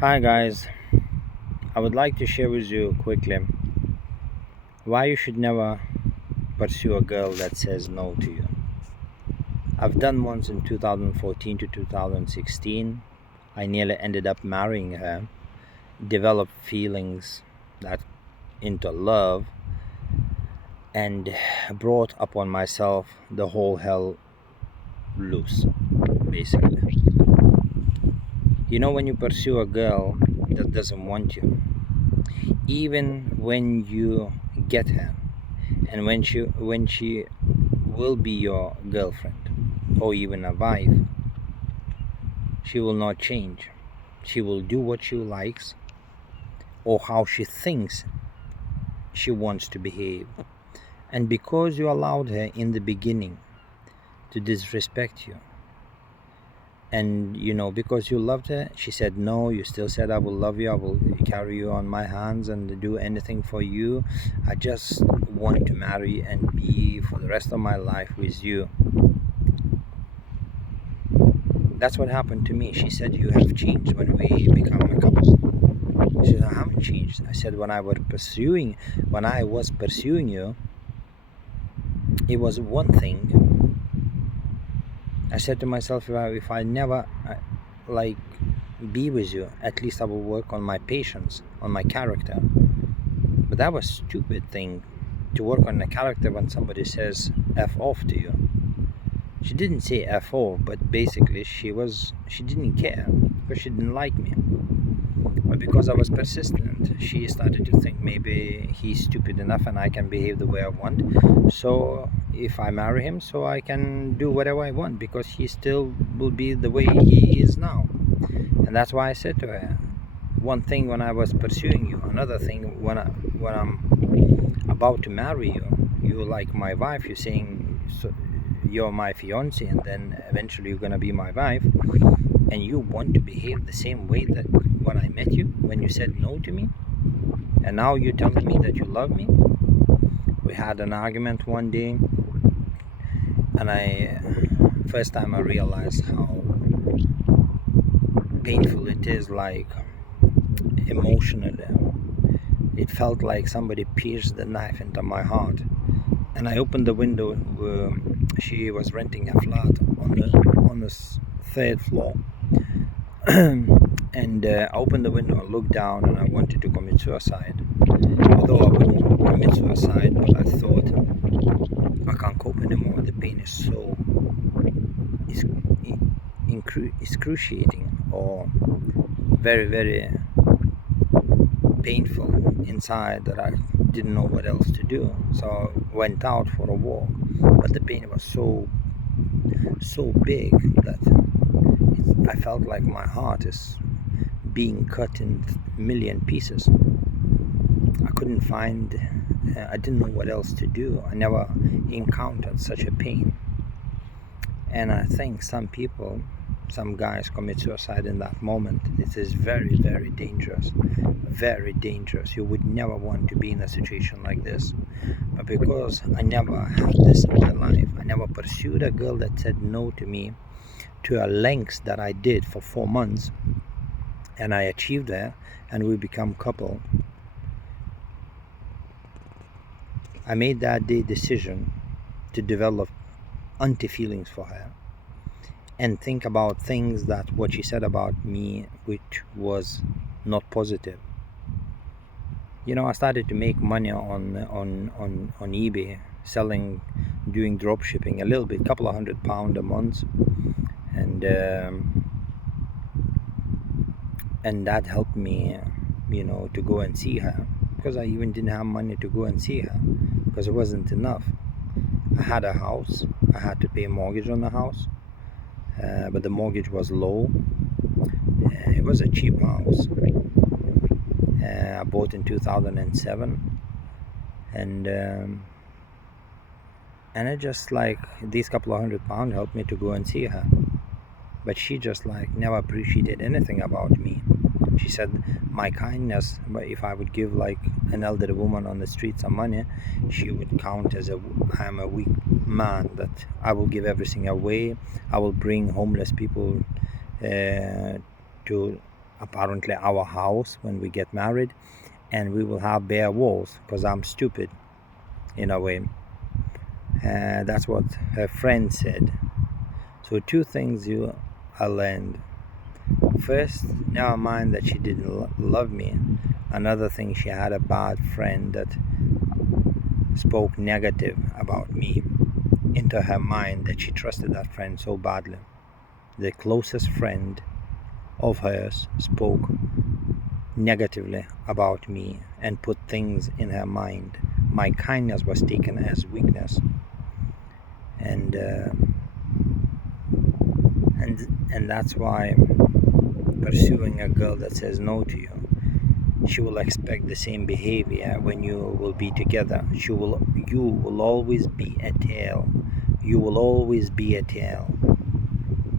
Hi guys, I would like to share with you quickly why you should never pursue a girl that says no to you. I've done once in 2014 to 2016. I nearly ended up marrying her, developed feelings that into love, and brought upon myself the whole hell loose, basically. You know, when you pursue a girl that doesn't want you, even when you get her, and when she will be your girlfriend or even a wife, she will not change. She will do what she likes or how she thinks she wants to behave. And because you allowed her in the beginning to disrespect you, and because you loved her, she said no, you still said I will love you, I will carry you on my hands and do anything for you. I just want to marry and be for the rest of my life with you. That's what happened to me. She said, you have changed when we become a couple. She said, I haven't changed. I said, when I was pursuing you, it was one thing. I said to myself, if I never like be with you, at least I will work on my patience, on my character. But that was stupid thing, to work on the character when somebody says F off to you. She didn't say F off, but basically she didn't care because she didn't like me. But because I was persistent, she started to think maybe he's stupid enough and I can behave the way I want. So if I marry him, so I can do whatever I want because he still will be the way he is now. And that's why I said to her, one thing when I was pursuing you, another thing when I'm about to marry you, you like my wife, you're saying so, you're my fiance, and then eventually you're gonna be my wife, and you want to behave the same way that when I met you, when you said no to me, and now you're telling me that you love me. We had an argument one day, and I first time I realized how painful it is, like emotionally. It felt like somebody pierced the knife into my heart. And I opened the window. She was renting a flat on the third floor, and I opened the window and looked down, and I wanted to commit suicide. Although I wouldn't commit suicide, but I thought I can't cope anymore. The pain is so excruciating, or very, very painful inside, that I didn't know what else to do. So I went out for a walk, but the pain was so big that I felt like my heart is being cut in a million pieces. I couldn't find, I didn't know what else to do. I never encountered such a pain. And I think some guys commit suicide in that moment. It is very, very dangerous. Very dangerous. You would never want to be in a situation like this. But because I never had this in my life, I never pursued a girl that said no to me to a length that I did for 4 months, and I achieved that, and we become couple. I made that day decision to develop anti-feelings for her and think about things that what she said about me, which was not positive. I started to make money on eBay, selling, doing drop shipping a little bit, couple of £100 a month, and that helped me, to go and see her, because I even didn't have money to go and see her because it wasn't enough. I had a house, I had to pay a mortgage on the house, but the mortgage was low. It was a cheap house. I bought in 2007, and it just like these couple of £100 helped me to go and see her. But she just like never appreciated anything about me. She said my kindness, but if I would give like an elderly woman on the street some money, she would count as I'm a weak man, that I will give everything away. I will bring homeless people to apparently our house when we get married, and we will have bare walls because I'm stupid in a way. That's what her friend said. So two things I learned. First, never mind that she didn't love me. Another thing, she had a bad friend that spoke negative about me into her mind, that she trusted that friend so badly. The closest friend of hers spoke negatively about me and put things in her mind. My kindness was taken as weakness, and that's why pursuing a girl that says no to you, she will expect the same behavior when you will be together. You will always be a tail. You will always be a tail.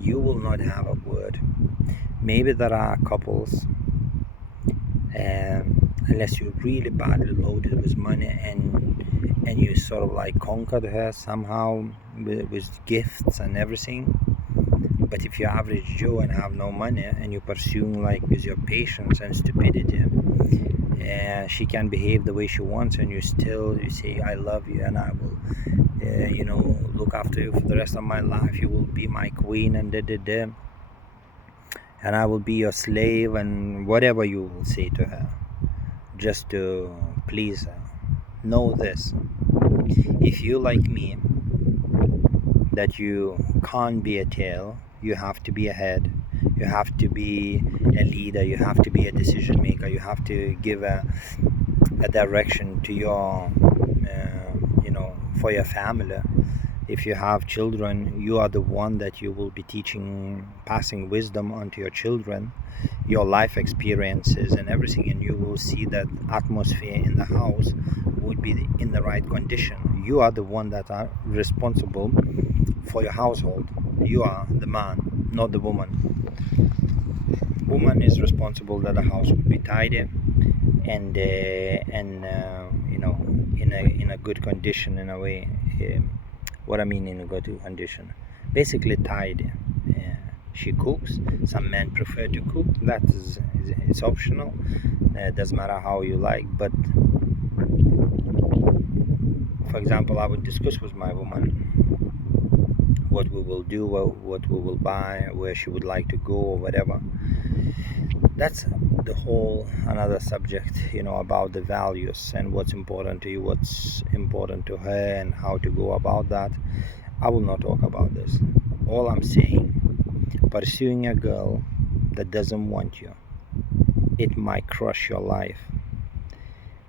You will not have a word. Maybe there are couples, unless you're really badly loaded with money and you sort of like conquered her somehow with gifts and everything. But if you're average Joe and have no money and you're pursuing like with your patience and stupidity, she can behave the way she wants, and you say I love you and I will look after you for the rest of my life. You will be my queen and and I will be your slave, and whatever you will say to her just to please her. Know this: if you like me, that you can't be a tail, you have to be a head, you have to be a leader, you have to be a decision maker, you have to give a direction to your for your family. If you have children, you are the one that you will be teaching, passing wisdom onto your children, your life experiences and everything, and you will see that atmosphere in the house would be in the right condition. You are the one that are responsible for your household. You are the man, not the woman. Woman is responsible that the house would be tidy and in a good condition, in a way. What I mean in a good condition, basically tidy. She cooks. Some men prefer to cook. That is it's optional. Doesn't matter how you like. But for example, I would discuss with my woman what we will do, what we will buy, where she would like to go, or whatever. That's the whole another subject, about the values and what's important to you, what's important to her, and how to go about that. I will not talk about this. All I'm saying, pursuing a girl that doesn't want you, it might crush your life.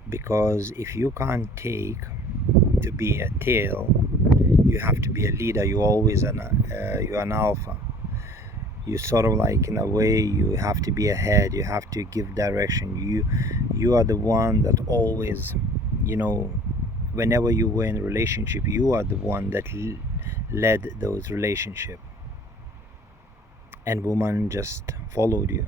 Because if you can't take to be a tail, you have to be a leader. You're always you're an alpha. You sort of like, in a way, you have to be ahead. You have to give direction. You are the one that always, whenever you were in a relationship, you are the one that led those relationships, and woman just followed you,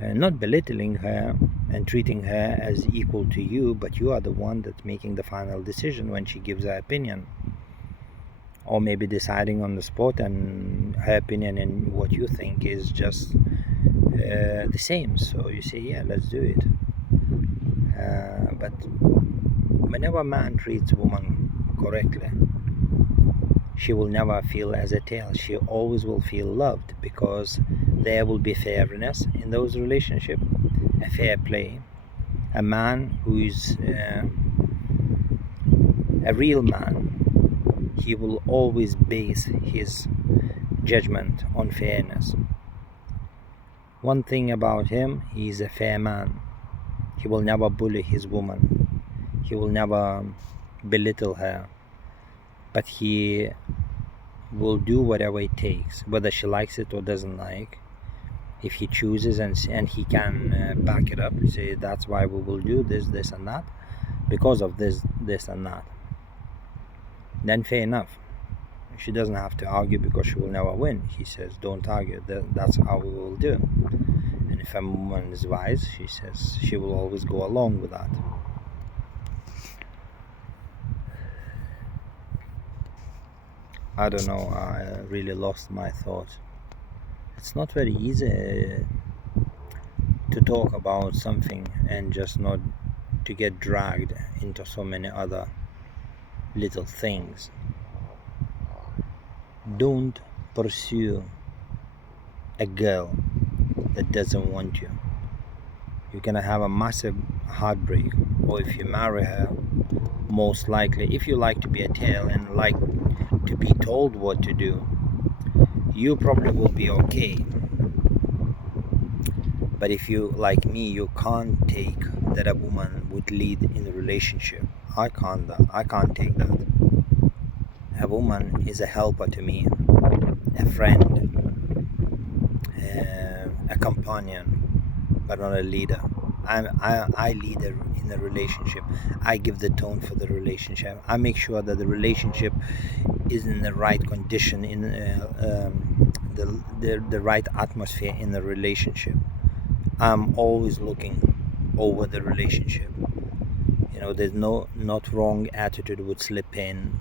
not belittling her and treating her as equal to you, but you are the one that's making the final decision when she gives her opinion, or maybe deciding on the spot, and her opinion and what you think is just the same. So you say, yeah, let's do it. But whenever a man treats a woman correctly, she will never feel as a tail. She always will feel loved, because there will be fairness in those relationships, a fair play. A man who is a real man, he will always base his judgment on fairness. One thing about him, he is a fair man. He will never bully his woman. He will never belittle her. But he will do whatever it takes, whether she likes it or doesn't like. If he chooses and he can back it up, say that's why we will do this and that, because of this and that, then fair enough. She doesn't have to argue, because she will never win. He says, don't argue, that's how we will do. And if a woman is wise, she says she will always go along with that. I don't know, I really lost my thoughts. It's not very easy to talk about something and just not to get dragged into so many other little things. Don't pursue a girl that doesn't want you. You're gonna have a massive heartbreak. Or if you marry her, most likely, if you like to be a tail and like to be told what to do, you probably will be okay. But if you, like me, you can't take that a woman would lead in a relationship. I can't take that. A woman is a helper to me, a friend, a companion, but not a leader. I lead in a relationship. I give the tone for the relationship. I make sure that the relationship is in the right condition, in the right atmosphere in the relationship. I'm always looking over the relationship. There's not wrong attitude would slip in,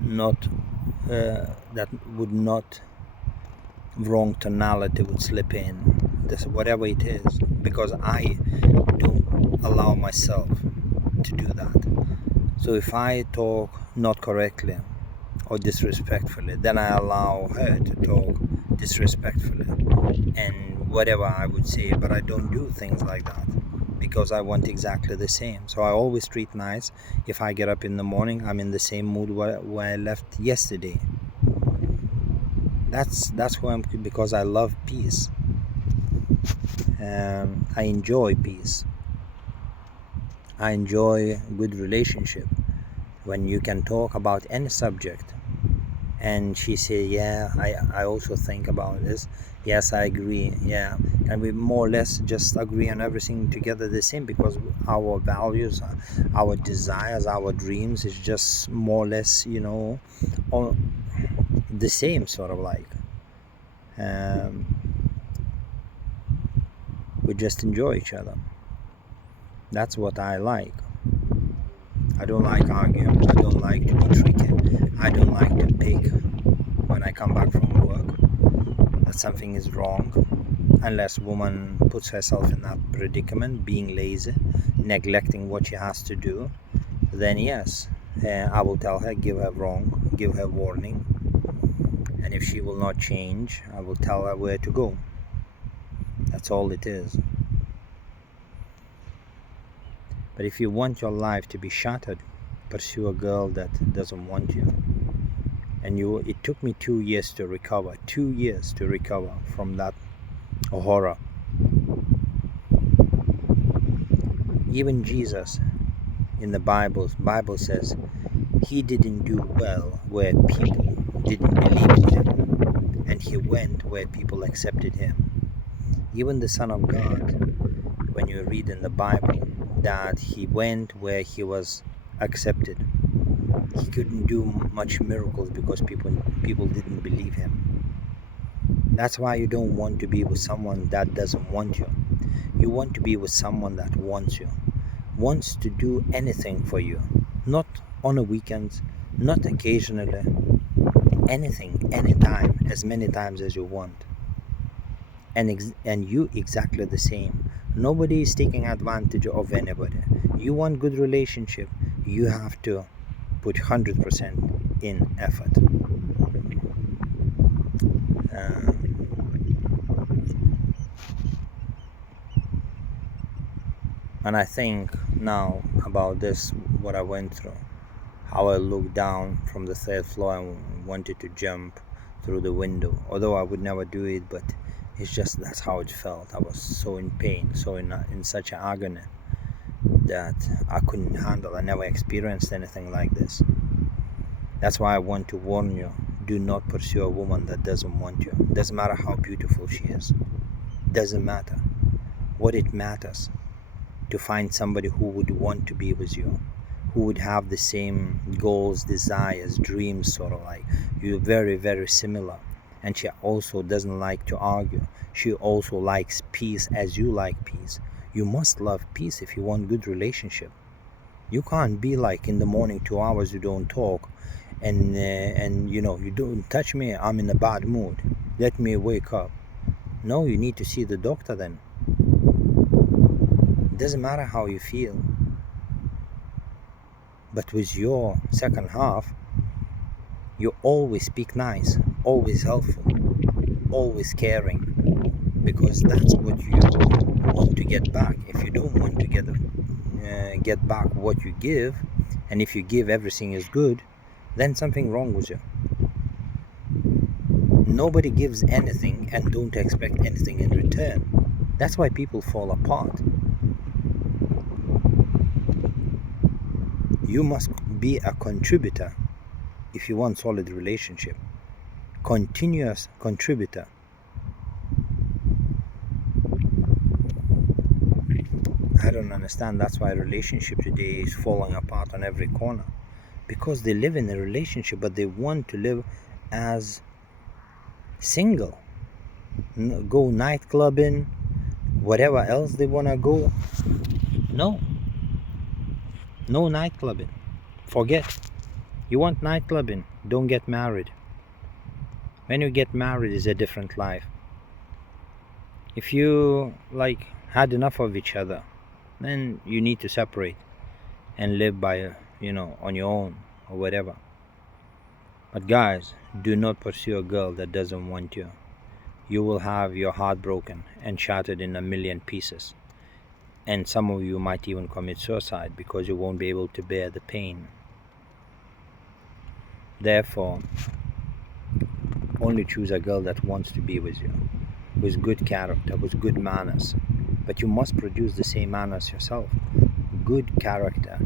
not that would not wrong tonality would slip in. This whatever it is, because I don't allow myself to do that. So if I talk not correctly or disrespectfully, then I allow her to talk disrespectfully and whatever I would say, but I don't do things like that because I want exactly the same. So I always treat nice. If I get up in the morning, I'm in the same mood where I left yesterday. That's who I'm, because I love peace. I enjoy peace. I enjoy good relationship when you can talk about any subject and she say, yeah, I also think about this, yes, I agree, yeah, and we more or less just agree on everything together the same, because our values, our desires, our dreams is just more or less, all the same, sort of like. We just enjoy each other. That's what I like. I don't like arguing. I don't like to be tricky. I don't like to pick when I come back from work that something is wrong, unless woman puts herself in that predicament, being lazy, neglecting what she has to do. Then yes, I will tell her, give her warning, and if she will not change, I will tell her where to go. That's all it is. But if you want your life to be shattered, pursue a girl that doesn't want you. And it took me 2 years to recover. 2 years to recover from that horror. Even Jesus in the Bible says he didn't do well where people didn't believe in him, and he went where people accepted him. Even the Son of God, when you read in the Bible that he went where he was accepted, he couldn't do much miracles because people didn't believe him. That's why you don't want to be with someone that doesn't want you. You want to be with someone that wants you, wants to do anything for you, not on a weekend, not occasionally, anything, anytime, as many times as you want. And you exactly the same. Nobody is taking advantage of anybody. You want good relationship, you have to put 100% in effort. And I think now about this, what I went through, how I looked down from the 3rd floor and wanted to jump through the window, although I would never do it, but it's just, that's how it felt. I was so in pain, so in such an agony that I couldn't handle. I never experienced anything like this. That's why I want to warn you, do not pursue a woman that doesn't want you. Doesn't matter how beautiful she is. Doesn't matter. What it matters, to find somebody who would want to be with you, who would have the same goals, desires, dreams, sort of like. You're very, very similar. And she also doesn't like to argue. She also likes peace as you like peace. You must love peace if you want good relationship. You can't be like in the morning 2 hours you don't talk, and you don't touch me, I'm in a bad mood, let me wake up. No, you need to see the doctor then. Doesn't matter how you feel, but with your second half, you always speak nice, always helpful, always caring, because that's what you want to get back. If you don't want to get back what you give, and if you give everything is good, then something wrong with you. Nobody gives anything and don't expect anything in return. That's why people fall apart. You must be a contributor if you want solid relationship. Continuous contributor. I don't understand. That's why relationship today is falling apart on every corner. Because they live in a relationship, but they want to live as single. Go night clubbing, whatever else they want to go. No night clubbing. Forget. You want night clubbing, don't get married. When you get married, is a different life. If you had enough of each other, then you need to separate and live by on your own or whatever. But guys, do not pursue a girl that doesn't want you. You will have your heart broken and shattered in a million pieces. And some of you might even commit suicide because you won't be able to bear the pain. Therefore, only choose a girl that wants to be with you, with good character, with good manners. But you must produce the same manners yourself. Good character,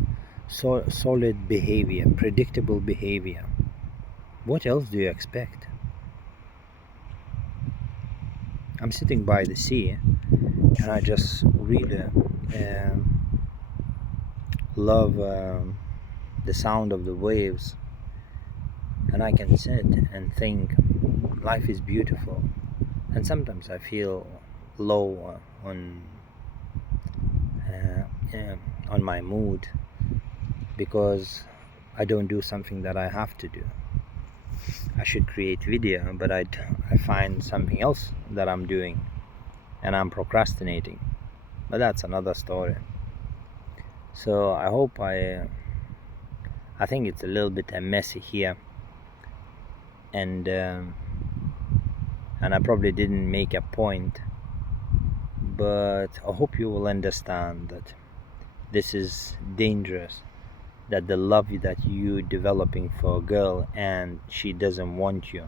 solid behavior, predictable behavior. What else do you expect? I'm sitting by the sea and I just really love the sound of the waves, and I can sit and think life is beautiful. And sometimes I feel low on my mood because I don't do something that I have to do. I should create video, but I find something else that I'm doing and I'm procrastinating. But that's another story. So I hope I think it's a little bit messy here, and I probably didn't make a point, but I hope you will understand that this is dangerous, that the love that you're developing for a girl and she doesn't want you,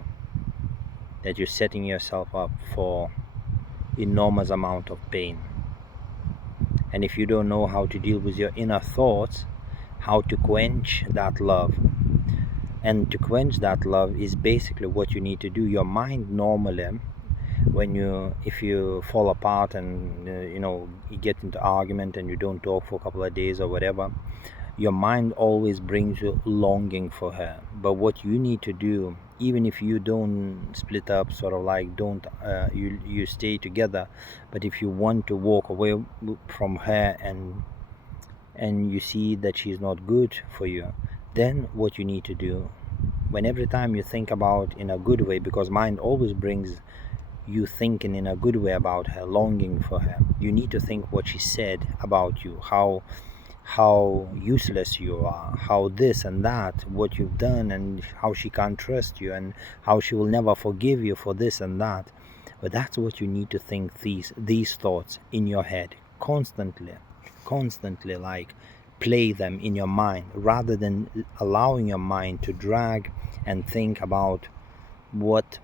that you're setting yourself up for enormous amount of pain. And if you don't know how to deal with your inner thoughts, how to quench that love, and to quench that love is basically what you need to do. Your mind normally, if you fall apart and you get into argument and you don't talk for a couple of days or whatever, your mind always brings you longing for her. But what you need to do, even if you don't split up, you stay together, but if you want to walk away from her and you see that she's not good for you, then what you need to do, when every time you think about in a good way, because mind always brings you thinking in a good way about her, longing for her, you need to think what she said about you, how useless you are, how this and that, what you've done, and how she can't trust you, and how she will never forgive you for this and that. But that's what you need to think, these thoughts in your head constantly, play them in your mind, rather than allowing your mind to drag and think about what,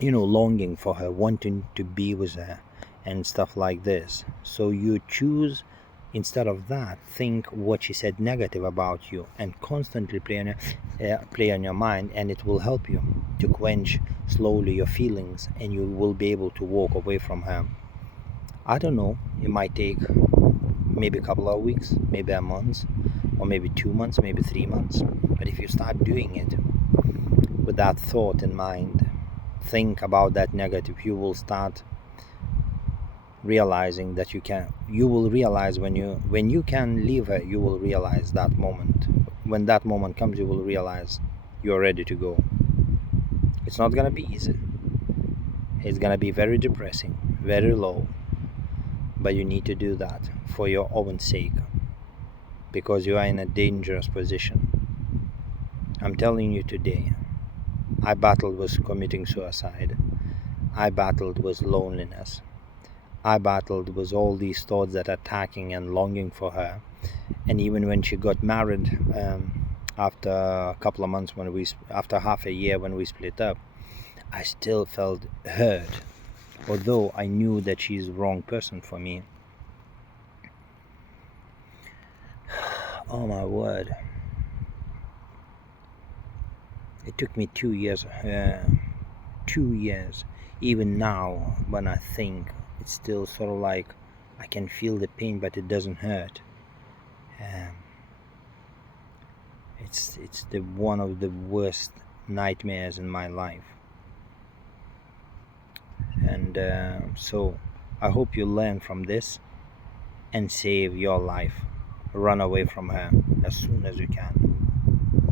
longing for her, wanting to be with her and stuff like this. So you choose, instead of that, think what she said negative about you and constantly play on your mind, and it will help you to quench slowly your feelings, and you will be able to walk away from her. I don't know, it might take maybe a couple of weeks, maybe a month, or maybe 2 months, maybe 3 months. But if you start doing it with that thought in mind, think about that negative, you will start realizing that you will realize when you can leave her, you will realize that moment. When that moment comes, you will realize you're ready to go. It's not gonna be easy. It's gonna be very depressing, very low, but you need to do that for your own sake, because you are in a dangerous position. I'm telling you today, I battled with committing suicide. I battled with loneliness. I battled with all these thoughts that are attacking and longing for her. And even when she got married, after a couple of months, after half a year when we split up, I still felt hurt, although I knew that she's the wrong person for me. Oh my word. It took me 2 years, 2 years. Even now, when I think, it's still sort of like I can feel the pain, but it doesn't hurt. It's the one of the worst nightmares in my life. And so I hope you learn from this and save your life. Run away from her as soon as you can.